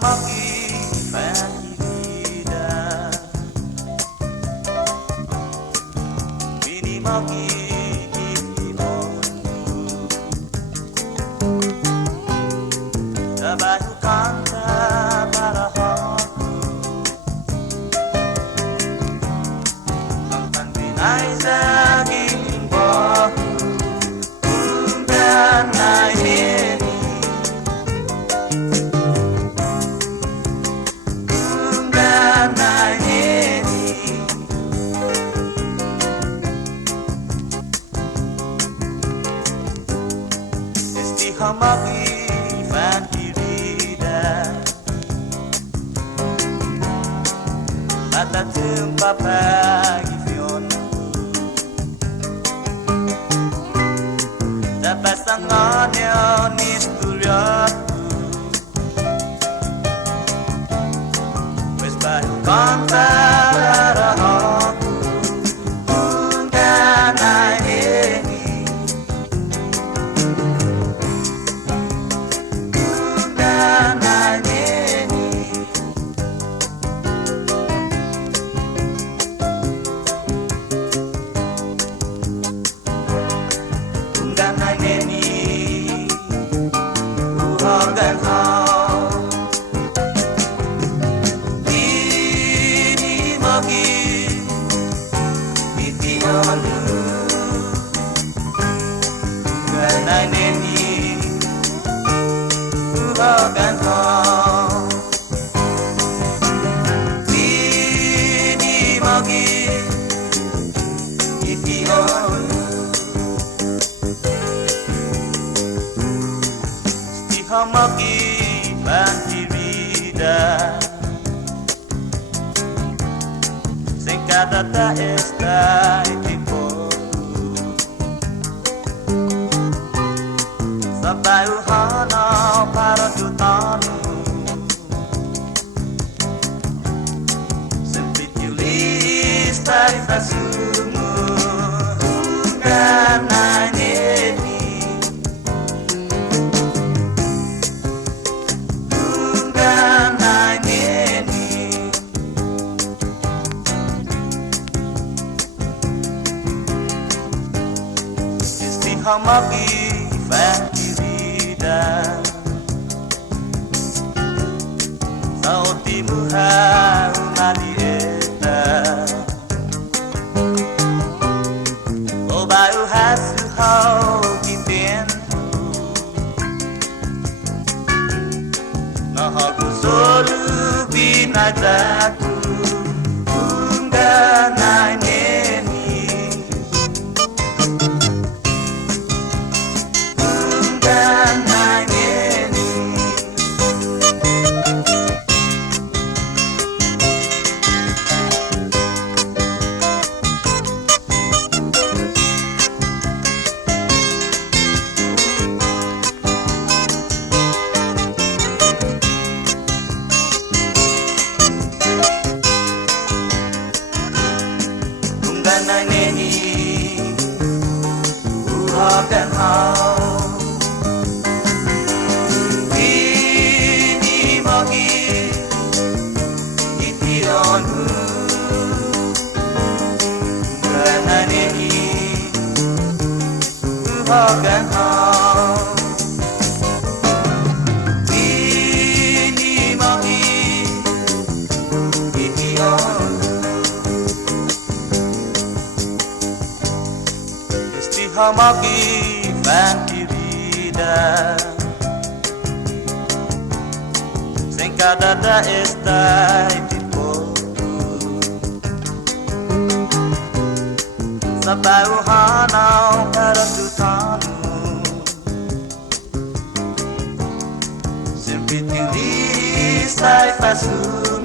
hamaki fahida Bini maki imondu Tabahu kanta para haku Tangkan binai saging boku Undan naik hamaki fakirida Mata tempa pagi fiona Dapat sangatnya nisturiaku Wes baru kontar aku Undan naik hamaki fakirida Sem cada da esta tipo Sampai uhana para tutanu Sempit yulis dari fasumu Karena hamaki fakirida Sauti muha umali eta Obai uhasu hau kitempu Nahaku solu binazaku Undanai dan hau Bini magi itionu Karena neni dan hau Bini magi itionu hamaki fakirida Sem cada da esta tipo Sampai uhana para tutanu Sempit yulis dari fasumu